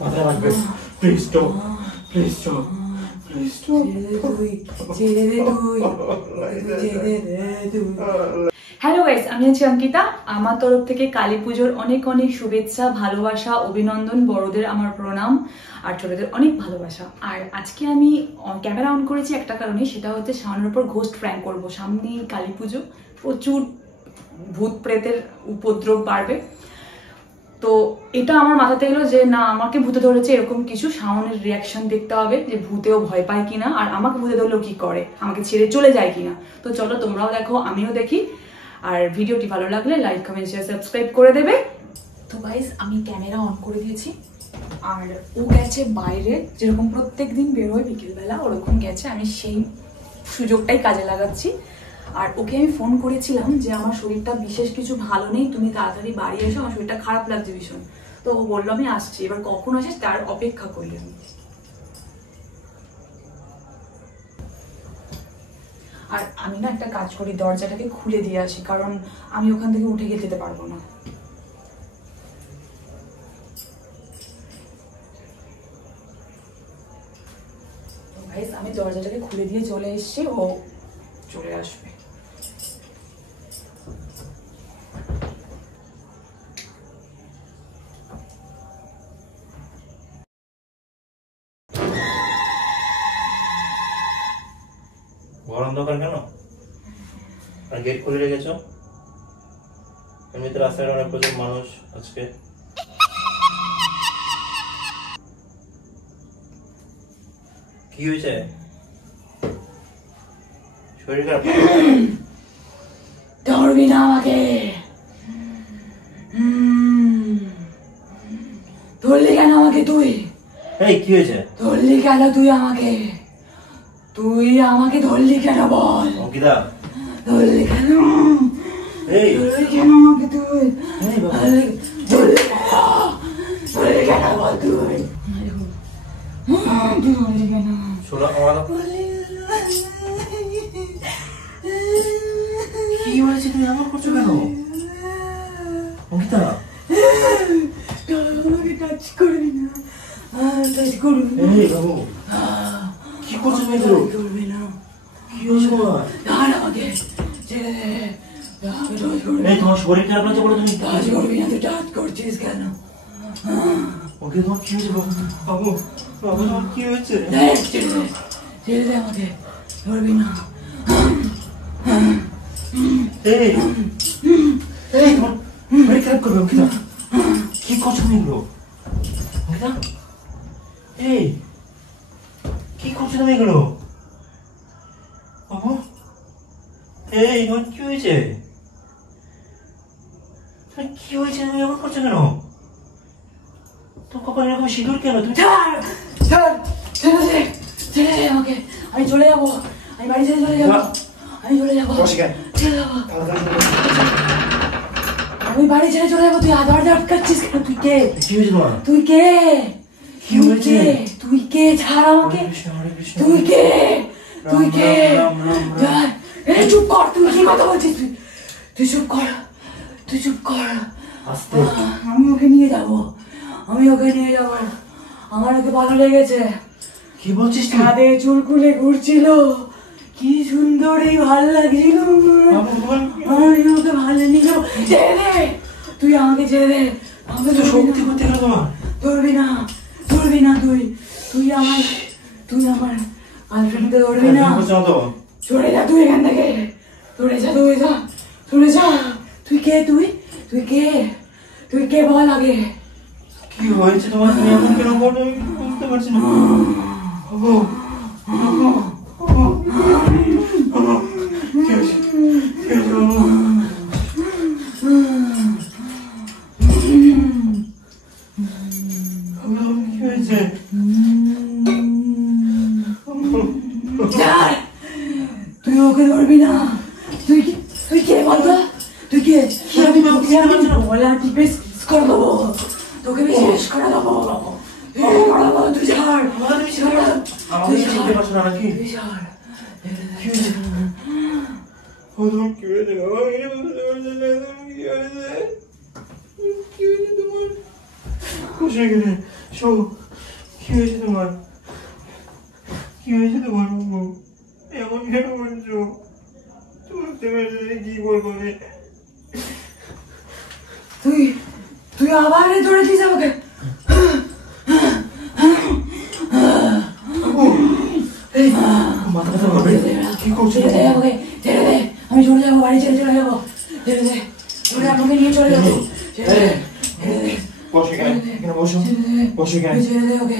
মাথায় লাগবে। Please stop, please stop, please stop. Hello guys, আমি আছি অঙ্কিতা। আমার তরফ থেকে কালী পুজোর অনেক অনেক শুভেচ্ছা, ভালোবাসা, অভিনন্দন। বড়দের আমার প্রণাম আর ছোটদের অনেক ভালোবাসা। আর আজকে আমি ক্যামেরা অন করেছি একটা কারণে, সেটা হচ্ছে সামনের উপর ঘোস্ট প্র্যাঙ্ক করবো। সামনেই কালী পুজো, প্রচুর ভূত প্রেতের উপদ্রব বাড়বে। তো এটা আমার মাথাতে এলো যে না, আমাকে ভূতে ধরেছে এরকম কিছু, শাওনের রিয়াকশন দেখতে হবে যে ভূতেও ভয় পায় কিনা, আর আমাকে ভূতে ধরলেও কি করে, আমাকে ছেড়ে চলে যায় কিনা। তো চলো তোমরাও দেখো, আমিও দেখি। আর ভিডিওটি ভালো লাগলে লাইক, কমেন্ট, শেয়ার, সাবস্ক্রাইব করে দেবে। তো গাইস, আমি ক্যামেরা অন করে দিয়েছি আর ও গেছে বাইরে, যেরকম প্রত্যেকদিন বেরোয় বিকেলবেলা ওরকম গেছে। আমি সেই সুযোগটাই কাজে লাগাচ্ছি। আর ওকে আমি ফোন করেছিলাম যে আমার শরীরটা বিশেষ কিছু ভালো নেই, তুমি তাড়াতাড়ি বাড়ি এসো, আমার শরীরটা খারাপ লাগছে ভীষণ। তো ও বললো আমি আসছি, এবার কখন আসিস তার অপেক্ষা করি আমি। আর আমি না একটা কাজ করি, দরজাটাকে খুলে দিয়ে আসি, কারণ আমি ওখান থেকে উঠে গিয়ে যেতে পারবো না। আমি দরজাটাকে খুলে দিয়ে চলে এসেছি, ও চলে আসবে। ঘর অন্ধকার কেন? আর গেট খুলে রেখেছো? এমনিতে রাস্তায় অনেক প্রচুর মানুষ আজকে। কি হয়েছে? শরীর খারাপ? ধরবি না আমাকে, ধরলি কেন আমাকে তুই? এই কি হয়েছে? ধরলি কেন তুই আমাকে? তুই আমাকে ধরলি কেন বল? অঙ্কিতা, ধরলি কেন? এই ধরলি কেন আমাকে তুই? ধরলি কেন বল তুই? ধরলি কেন? শোনো আমার কি হয়েছে? তুমি এমন করছো কেন অঙ্কিতা? আমাকে টাচ করবি না, টাচ করবি না। এই বাবু, কি করছো তুমি? করবি না। কি হয়েছে তোমার? দাঁড়া, আমাকে ছেড়ে দে। এই তোমার শরীর খারাপ লাগছে বলে তুমি টাচ করবি না, তুই টাচ করছিস কেন? ওকে, তোমার কি হয়েছে বাবু? বাবু, বাবু তোমার কি হয়েছে? ছেড়ে দে, ছেড়ে দে আমাকে, ধরবি না। এই এই তোমার শরীর খারাপ করবে অঙ্কিতা। কি করছো তুমি এগুলো অঙ্কিতা? এই কি করছো তুমি এগুলো বাবু? এই তোমার কি হয়েছে? কি হয়েছে? তুমি এমন করছো কেন? তোমার কপালে এরকম সিঁদুর কেন? তুমি ছেড়ে দে আমাকে, আমি চলে যাবো, আমি বাড়ি ছেড়ে চলে যাবো, আমি চলে যাবো, চলে যাবো, আমি বাড়ি ছেড়ে চলে যাবো। তুই দরজা আটকাচ্ছিস কেন? তুই কে? কি হয়েছে তোমার? তুই কে? কি হয়েছে? তুই কে? ছাড় আমাকে। তুই কে? তুই কে? এই চুপ কর, তুই কি কথা বলছিস? তুই চুপ কর, তুই চুপ কর। আস্তে। আমি ওকে নিয়ে যাবো, আমি ওকে নিয়ে যাবো। আমার ওকে ভালো লেগেছে। কি বলছিস তুই? ছাদে চুল খুলে ঘুরছিল, কি সুন্দর, এই ভালো লাগছিল। আমি ওকে ভালো নিয়ে যাবো। ছেড়ে দে, তুই আমাকে ছেড়ে দে। আমাকে তো শক্তি করতে গেল তোমার? ধরবি না, ধরবি না তুই। তুই আমার গার্লফ্রেন্ডকে ধরবি না। চলে যা তুই এখান থেকে, চলে যা, তুই যা, চলে যা। তুই কে? তুই কে? তুই কে বল আগে। কি হয়েছে তোমার? তুমি এমন কেন করো? আমি বুঝতে পারছি না। কি হয়েছে? তুই ওকে ধরবি না। তুই কে বলতো? তুই কে? আমি বলা টিপে করে দেবো, তোকে আমি শেষ করে দেবো। তুই ছাড়, আমাকে চিনতে পারছো না নাকি? তুই ছাড়। কি হয়েছে? কি হয়েছে? কি হয়েছে তোমার? বসে এখানে শো। কি হয়েছে তোমার? কি হয়েছে তোমার বাবু? এমন কেন বলছো? বুঝতে পারছি কি বলবো আমি। তুই তুই আবার ধরেছিস আমাকে। মাথা ব্যথা করবে। কি করছো? আমাকে ছেড়ে দে, আমি চলে যাবো, বাড়ি ছেড়ে চলে যাবো। ছেড়ে দে, চলে আমাকে নিয়ে চলে যাবো। বসে এখানে, এখানে বসো, বসে এখানে,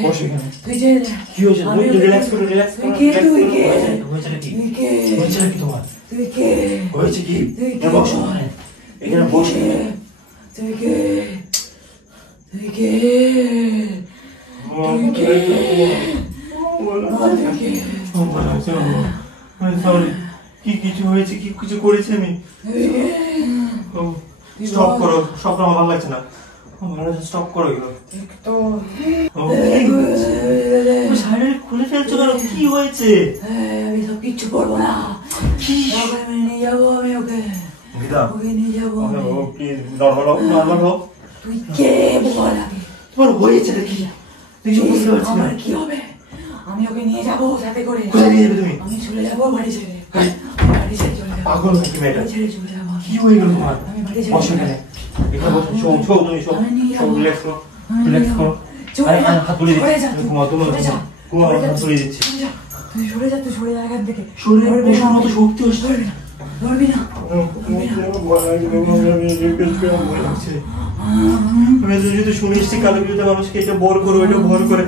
বসে এখানে। তুই ছেড়ে দে। কি হয়েছে? তুমি রিল্যাক্স করো, রিল্যাক্স করো। তুই কে? হয়েছে নাকি? তুই কে? হয়েছে নাকি তোমার? তুই কে? হয়েছে কি? তুই কে? এখানে বসো, এখানে বসে। তুই কে? তুই কে? সরি, কি কিছু হয়েছে? কি কিছু করেছি আমি? স্টপ করো, সব আমার ভালো লাগছে না। স্টপ করো এগুলো। শাড়ি খুলে ফেলছো কেন? কি হয়েছে? আমি সব কিচ্ছু করবো না। আমি নিয়ে যাবো, আমি ওকে নিয়ে যাবো। তুই কে বল আগে? তোমার হয়েছে নাকি? কিছু বুঝতে পারছি না। আমার কি হবে? আমি ওকে নিয়ে যাবো সাথে করে। কোথায় নিয়ে যাবে তুমি? আমি চলে যাবো বাড়ি ছেড়ে। বাড়ি ছেড়ে চলে যাবো। পাগল নাকি মেয়েটা? ছেড়ে চলে যাবো। কি হয়ে গেল তোমার? আমি বাড়ি ছেড়ে বসো এখানে, এখানে বসো। শো শো, তুমি শো, শো, রিল্যাক্স করো, আমি রিল্যাক্স করো। চলে যা, হাত তুলে সরে দিচ্ছি, যা তুই। ঘুমাও, তুমি সরে যা। ঘুমাও, হাত তুলে দিচ্ছি। তুই সরে যা, তুই সরে যা এখান থেকে। শরীরের বসার মতো শক্তি হচ্ছে। ধরবি না। আমি যদি শুনে এসছি কালী পুজোতে মানুষকে এটা বর করো, এটা ভর করে।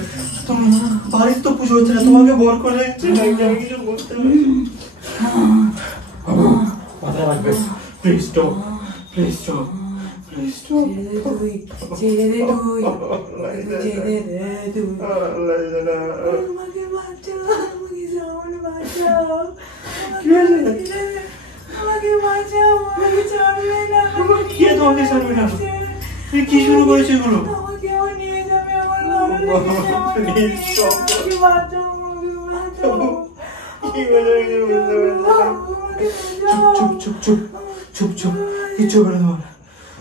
তুমি বাড়ির তো পুজো হচ্ছে না, তোমাকে বর করে দিচ্ছে নাকি? আমি কিছু বুঝতে পারছি। মাথায় রাখবে। Please stop, please stop, please stop. ছেড়ে দে তুই, ছেড়ে দে তুই। আমাকে বাঁচাও, আমাকে সামনে বাঁচাও। আমাকে বাঁচাও, আমাকে ছাড়বে না। কে তোমাকে ছাড়বে না? তুই কি শুরু করেছো এগুলো? আমাকেও নিয়ে যাবে, আমার ভালো লেগেছে। আমাকে বাঁচাও, আমাকে বাঁচাও। চুপ চুপ চুপ চুপ চুপ, কিচ্ছু করে তোমার।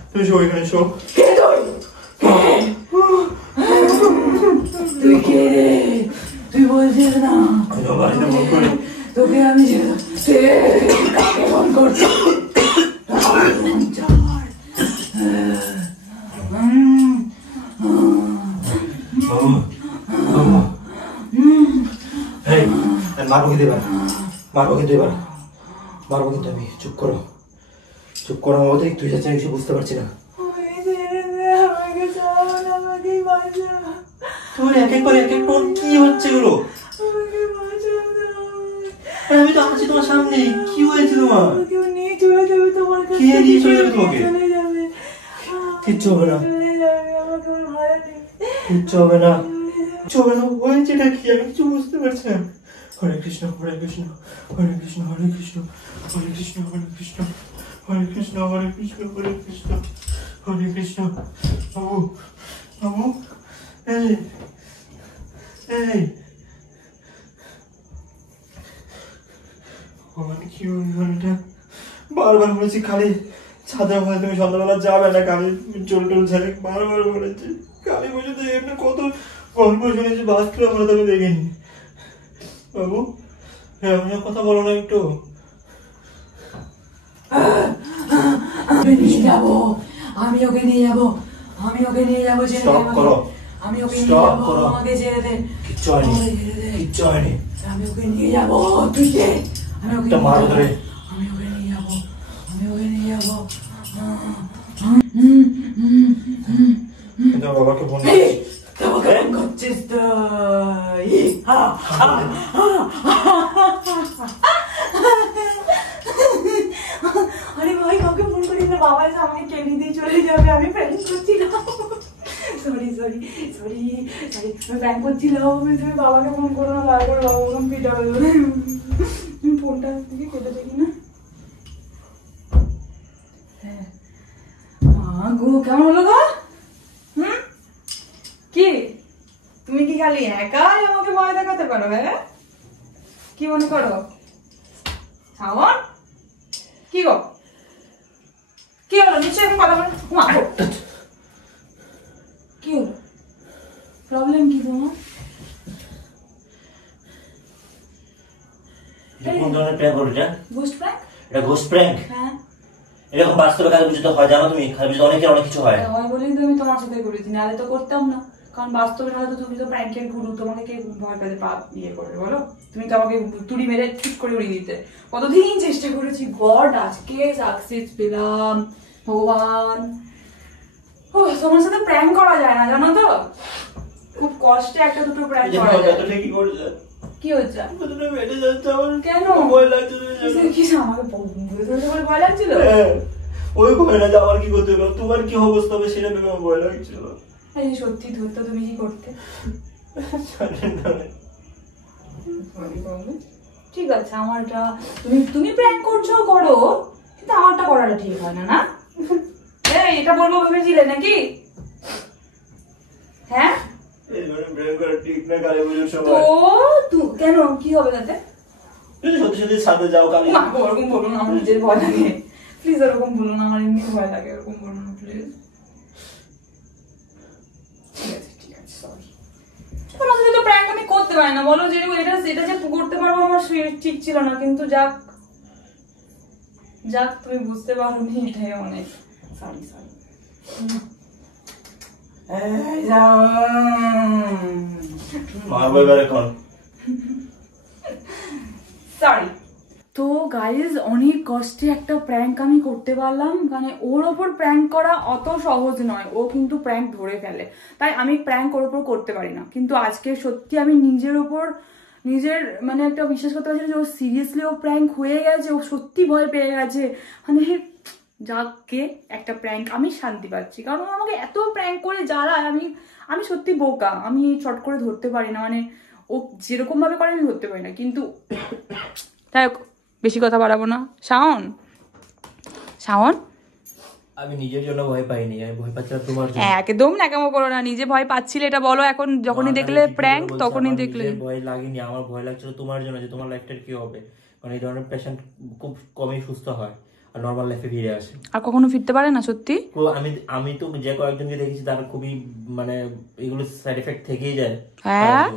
তুমি শো এখানে, শো। তুই কে রে? তুই বলছিস না বাড়িতে বর করে। তোকে আমি কাকে ফোন করছি? মারবো কিন্তু এবার, মারবো কিন্তু এবার, মারবো কিন্তু আমি। চুপ করো, চুপ করো। আমার অতিরিক্ত হয়ে যাচ্ছে, আমি কিছু বুঝতে পারছি না। তোমার এক এক করে এক এক টোন কি হচ্ছে এগুলো? আমি তো আছি তোমার সামনে। কি হয়েছে তোমার? কে নিয়ে চলে যাবে তোমাকে? কিচ্ছু হবে না, কিচ্ছু হবে না, কিচ্ছু হবে না। হয়েছে এটা কি? আমি কিছু বুঝতে পারছি না। হরে কৃষ্ণ, হরে কৃষ্ণ, হরে কৃষ্ণ, হরে কৃষ্ণ, হরে কৃষ্ণ, হরে কৃষ্ণ, হরে কৃষ্ণ, হরে কৃষ্ণ, হরে কৃষ্ণ, হরে কৃষ্ণ। বাবু, বাবু, এই এই কি এটা? বারবার বলেছি খালি ছাদের মধ্যে তুমি সন্ধ্যাবেলা যাবে না, কালী চল টল ছাড়ে। বারবার বলেছি। কালী পুজোতে এমনি কত গল্প শুনেছি, বাস্তবে আমরা তোকে দেখিনি। বাবু, এমনি কথা বলো না একটু। নিয়ে যাবো, আমি ওকে নিয়ে যাবো, আমি ওকে নিয়ে যাবো। স্টপ করো, আমি ওকে নিয়ে স্টপ যাবো, করো। আমাকে ছেড়ে দে। কিচ্ছু হয়নি, কিচ্ছু হয়নি। আমি ওকে নিয়ে যাবো। তুই কে? আমি ওকে একটা মারো ধরে। আমি ওকে নিয়ে যাবো, আমি ওকে নিয়ে যাবো। তোমার বাবাকে ফোন আমাকে ফোন করছিস তুই? আরে ভাই, কাউকে ফোন করিস না, বাবা এসে আমাকে কেড়ে দিয়ে চলে যাবে। আমি প্র্যাঙ্ক করছিলাম। সরি সরি সরি সরি, আমি প্র্যাঙ্ক করছিলাম। তুমি বাবাকে ফোন করো না, তারপর বাবা ওরকম পিটাবে। ফোনটা থেকে কেটে দেখি না। হ্যাঁ, গো কেমন হলো গো? কি তুমি কি খালি একাই আমাকে ভয় দেখাতে পারো? হ্যাঁ, কি মনে করো? শ্রাবণ, কি গো, কি হলো? নিশ্চয়ই এখন কথা বলে। কি হলো? প্রবলেম কি তোমার? কোন ধরনের প্র্যাঙ্ক করো এটা? Ghost prank? এটা ঘোস্ট প্র্যাঙ্ক? হ্যাঁ। এরকম বাস্তবে কালে বুঝতে হয়, জানো তুমি? কালে বুঝতে অনেকের অনেক কিছু হয়। হয় বলেই তো আমি তোমার সাথে করেছি, নাহলে তো করতাম না। কারণ বাস্তবে হয়তো তুমি তো প্র্যাঙ্কের গুরু, তোমাকে কে ভয় পেতে ইয়ে করবে বলো? তুমি তো আমাকে তুড়ি মেরে ঠিক করে উড়িয়ে দিতে। কতদিন চেষ্টা করেছি, গড আজকে সাকসেস পেলাম, ভগবান। ও তোমার সাথে প্র্যাঙ্ক করা যায় না জানো তো, খুব কষ্টে একটা দুটো প্র্যাঙ্ক করা যায়। কি করছে? কি হচ্ছে? বেটে যাচ্ছে আমার। কেন? ভয় লাগছে। কি আমাকে বলে ভয় লাগছিল? ওই ভয় না, আমার কি করতে হবে, তোমার কি অবস্থা হবে সেটা ভেবে আমার ভয় লাগছিল। এই সত্যি ধরতো তুমি কি করতে? ঠিক আছে, আমারটা তুমি প্র্যাঙ্ক করছো করো, কিন্তু আমারটা করাটা ঠিক হয় না, না? এই এটা বলবো ভেবেছিলে নাকি? হ্যাঁ তো কেন, কি হবে তাতে? সত্যি সত্যি সাথে যাও কালি। ওরকম বলো না, আমার নিজের ভয় লাগে। প্লিজ ওরকম বলো না, আমার এমনি ভয় লাগে, ওরকম বলো না প্লিজ। ঠিক আছে সরি। তোমার সাথে তো প্র্যাঙ্ক আমি করতে পারি না বলো, যেটা যে করতে পারবো আমার ঠিক ছিল না, কিন্তু যাক তুমি বুঝতে পারোনি, এটাই অনেক। Sorry sorry. তো গাইজ অনেক কষ্টে একটা প্র্যাঙ্ক আমি করতে পারলাম, মানে ওর ওপর প্র্যাঙ্ক করা অত সহজ নয়, ও কিন্তু প্র্যাঙ্ক ধরে ফেলে, তাই আমি প্র্যাঙ্ক ওর ওপর করতে পারি না। কিন্তু আজকে সত্যি আমি নিজের মানে একটা বিশ্বাস করতে পারছি যে ও সিরিয়াসলি ও প্র্যাঙ্ক হয়ে গেছে, ও সত্যি ভয় পেয়ে গেছে। মানে যাকে একটা প্র্যাঙ্ক আমি শান্তি পাচ্ছি, কারণ আমাকে এত প্র্যাঙ্ক করে জ্বালায়, আমি সত্যি বোকা, আমি চট করে ধরতে পারি না, মানে ও যেরকম ভাবে করে আমি ধরতে পারি না। কিন্তু তাই বেশি কথা বাড়াবো না। শাওন আমি নিজের জন্য ভয় পাইনি, আমি ভয় পাচ্ছিলাম তোমার জন্য। একদম ন্যাকামো করো না, নিজে ভয় পাচ্ছিলে এটা বলো এখন, যখনই দেখলে প্র্যাঙ্ক তখনই দেখলে। ভয় লাগেনি, আমার ভয় লাগছিল তোমার জন্য, যে তোমার লাইফটার কি হবে, কারণ এই ধরনের পেশেন্ট খুব কমই সুস্থ হয় আর নর্মাল লাইফে ফিরে আসে। আর কখনো ফিরতে পারে না সত্যি। আমি তো যে কয়েকজনকে দেখেছি তার খুবই মানে এগুলো সাইড এফেক্ট থেকেই যায়। হ্যাঁ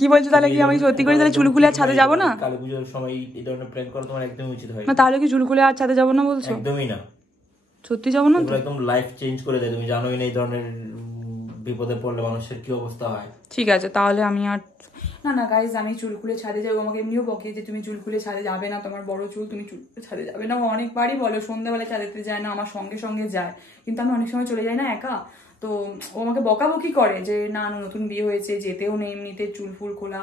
কি বলছো তাহলে? কি আমি সত্যি করে তাহলে চুল খুলে আর ছাদে যাবো না? কালী পুজোর সময় এই ধরনের প্র্যাঙ্ক করা তোমার একদমই উচিত হয় না। তাহলে কি চুল খুলে আর ছাদে যাবো না বলছো? একদমই না, সত্যি যাবো না তো। একদম লাইফ চেঞ্জ করে দেয়, তুমি জানোই না এই ধরনের বিপদে পড়লে মানুষের কি অবস্থা হয়। ঠিক আছে তাহলে আমি আর না গাইজ, আমি চুল খুলে ছাদে যাবো। আমাকে এমনিও বকে যে তুমি চুল খুলে ছাদে যাবে না, তোমার বড় চুল, তুমি চুল খুলে ছাদে যাবে না। ও অনেকবারই বলো, সন্ধ্যাবেলা ছাদেতে যায় না, আমার সঙ্গে সঙ্গে যায়, কিন্তু আমি অনেক সময় চলে যাই না একা, তো ও আমাকে বকাবকি করে যে না নতুন বিয়ে হয়েছে, যেতেও নেই এমনিতে চুল ফুল খোলা।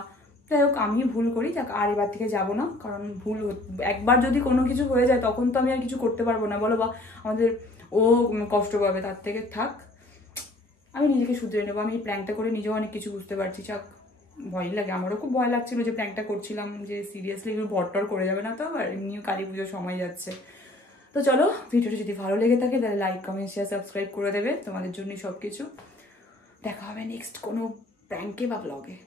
যাই হোক আমি ভুল করি, যাক আর এবার থেকে যাবো না, কারণ একবার যদি কোনো কিছু হয়ে যায় তখন তো আমি আর কিছু করতে পারবো না বলো, বা আমাদের ও কষ্ট পাবে, তার থেকে থাক আমি নিজেকে শুধরে নেবো। আমি এই প্র্যাঙ্কটা করে নিজেও অনেক কিছু বুঝতে পারছি। চাক ভয় লাগে, আমারও খুব ভয় লাগছিল যে প্র্যাঙ্কটা করছিলাম, যে সিরিয়াসলি এগুলো ভট্টর করে যাবে না তো, আবার এমনিও কালী পুজোর সময় যাচ্ছে। তো চলো, ভিডিওটা যদি ভালো লেগে থাকে তাহলে লাইক কমেন্ট শেয়ার সাবস্ক্রাইব করে দেবে, তোমাদের জন্যই সব কিছু। দেখা হবে নেক্সট কোনো প্র্যাঙ্কে বা ব্লগে।